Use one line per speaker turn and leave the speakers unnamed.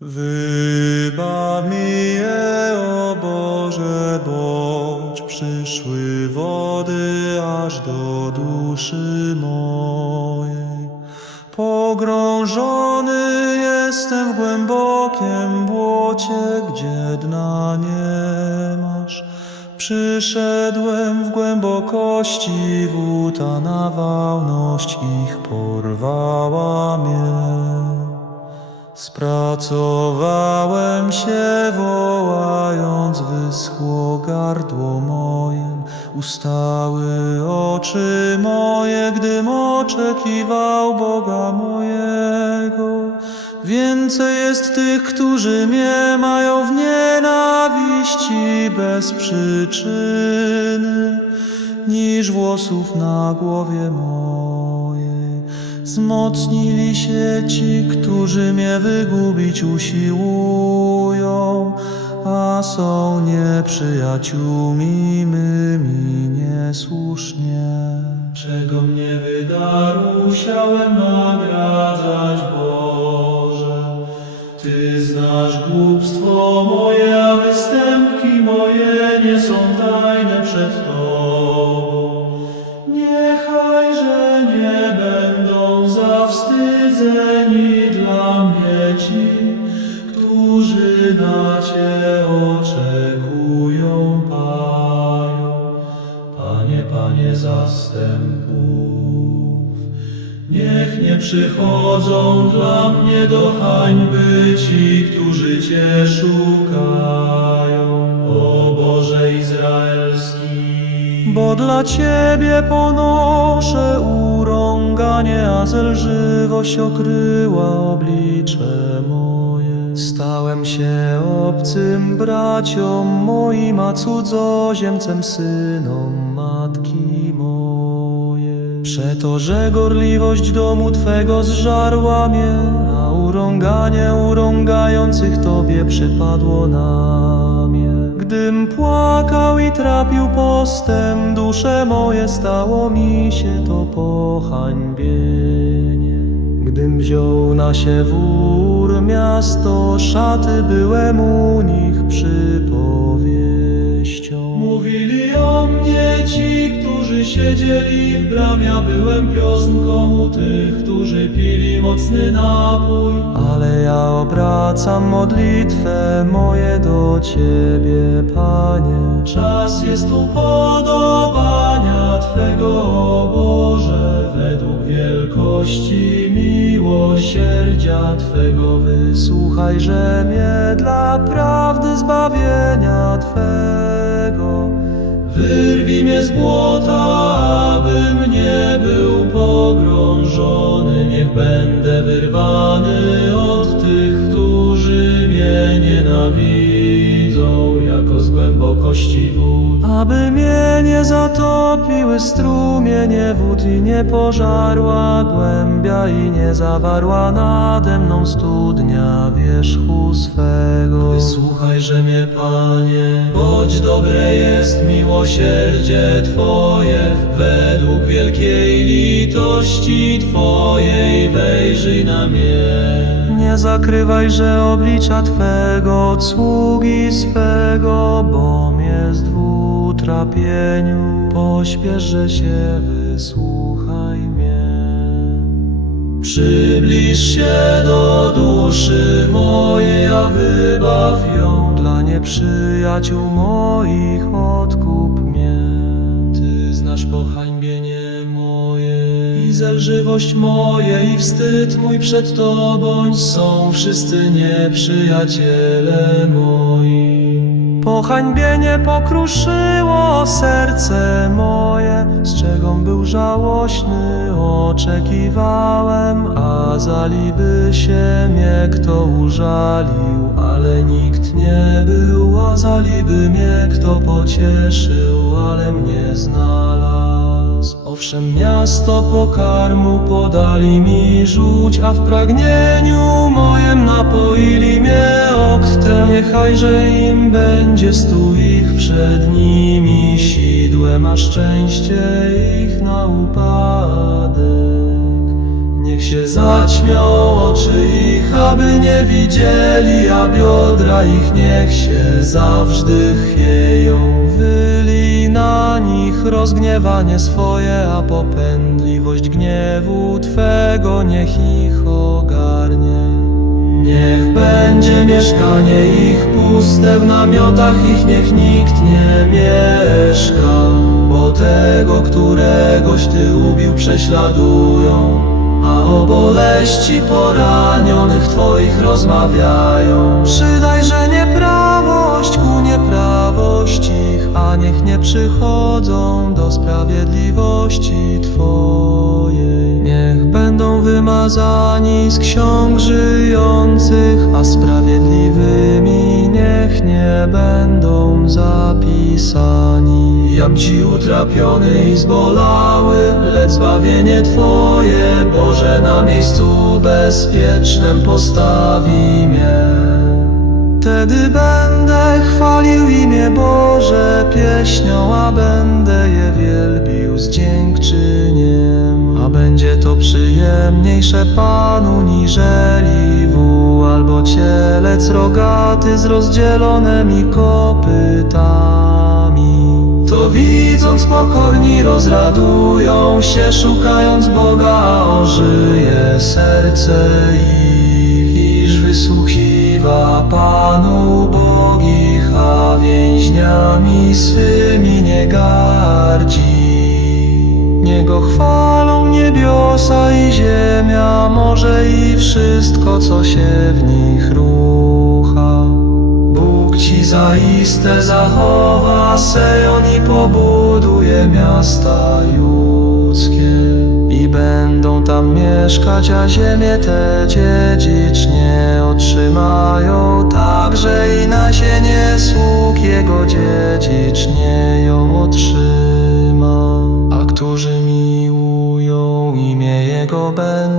Wybaw je, o Boże, bądź przyszły wody aż do duszy mojej. Pogrążony jestem w głębokim błocie, gdzie dna nie masz. Przyszedłem w głębokości wód, a nawałność ich porwała. Spracowałem się wołając, wyschło gardło moje, ustały oczy moje, gdym oczekiwał Boga mojego. Więcej jest tych, którzy mnie mają w nienawiści bez przyczyny, niż włosów na głowie mojej. Wzmocnili się ci, którzy mnie wygubić usiłują, a są nieprzyjaciółmi mymi niesłusznie. Czego mnie wydarł, musiałem nagradzać, Boże. Ty znasz głupstwo moje, zastępów. Niech nie przychodzą dla mnie do hańby ci, którzy Cię szukają, o Boże Izraelski. Bo dla Ciebie ponoszę urąganie, a zelżywość okryła oblicze moje. Stałem się obcym braciom moim, a cudzoziemcem synom matki mojej. Przeto, że gorliwość domu Twego zżarła mnie, a urąganie urągających Tobie przypadło na mnie. Gdym płakał i trapił postem, dusze moje stało mi się to pohańbienie. Gdym wziął na się wór miasto, szaty byłem u nich przypowieścią. Mówili o mnie ci, siedzieli w bramie, byłem piosnką u tych, którzy pili mocny napój. Ale ja obracam modlitwę moje do Ciebie, Panie. Czas jest upodobania Twego, o Boże, według wielkości miłosierdzia Twego. Wysłuchajże mnie dla prawdy zbawienia Twego. Wyrwij mnie z błota, abym nie był pogrążony. Niech będę wyrwany od tych, którzy mnie nienawidzą, jako z głębokości wód. Aby mnie nie zatopiły strumienie wód i nie pożarła głębia i nie zawarła nade mną studnia wierzchu swego. Wysłuchajże mnie, Panie, bądź dobre jest miłosierdzie Twoje, według wielkiej litości Twojej wejrzyj na mnie. Nie zakrywajże oblicza Twego od sługi swego, bom jest w utrapieniu. Pośpieszże się, wysłuchaj mnie. Przybliż się do duszy mojej, a wybaw ją dla nieprzyjaciół moich, odkup mnie. Ty znasz pohańbienie moje i zelżywość moje i wstyd mój przed Tobą są wszyscy nieprzyjaciele moi. Pohańbienie pokruszyło serce moje, z czegom był żałośny, oczekiwałem, a zaliby się mnie kto użalił, ale nikt nie był, a zaliby mnie kto pocieszył, ale mnie znalazł. Owszem, miasto pokarmu podali mi żółć, a w pragnieniu mojem napoili mnie oktem. Niechajże im będzie stół ich przed nimi sidłem, a szczęście ich na upadek. Niech się zaćmią oczy ich, aby nie widzieli, a biodra ich niech się zawsze chwieją. Wyli nich rozgniewanie swoje, a popędliwość gniewu Twego niech ich ogarnie. Niech będzie mieszkanie ich puste, w namiotach ich niech nikt nie mieszka, bo tego, któregoś Ty ubił, prześladują, a o boleści poranionych Twoich rozmawiają. Przydaj, że nieprawość niech nie przychodzą do sprawiedliwości Twojej. Niech będą wymazani z ksiąg żyjących, a sprawiedliwymi niech nie będą zapisani. Jam ci utrapiony i zbolały, lecz zbawienie Twoje, Boże, na miejscu bezpiecznym postawi mnie. Wtedy będę chwalił imię Boże pieśnią, a będę je wielbił z dziękczyniem. A będzie to przyjemniejsze Panu niżeli wół albo cielec rogaty z rozdzielonymi kopytami. To widząc pokorni rozradują się, szukając Boga, ożyje serce ich, iż wysłuchiwa Panu Bogich, a więźniami swymi nie gardzi. Niego chwalą niebiosa i ziemia, morze i wszystko, co się w nich rucha. Bóg ci zaiste zachowa Sejon i pobuduje miasta judzkie. Będą tam mieszkać, a ziemię te dziedzicznie otrzymają. Także i nasienie sług jego dziedzicznie ją otrzyma. A którzy miłują imię jego, będą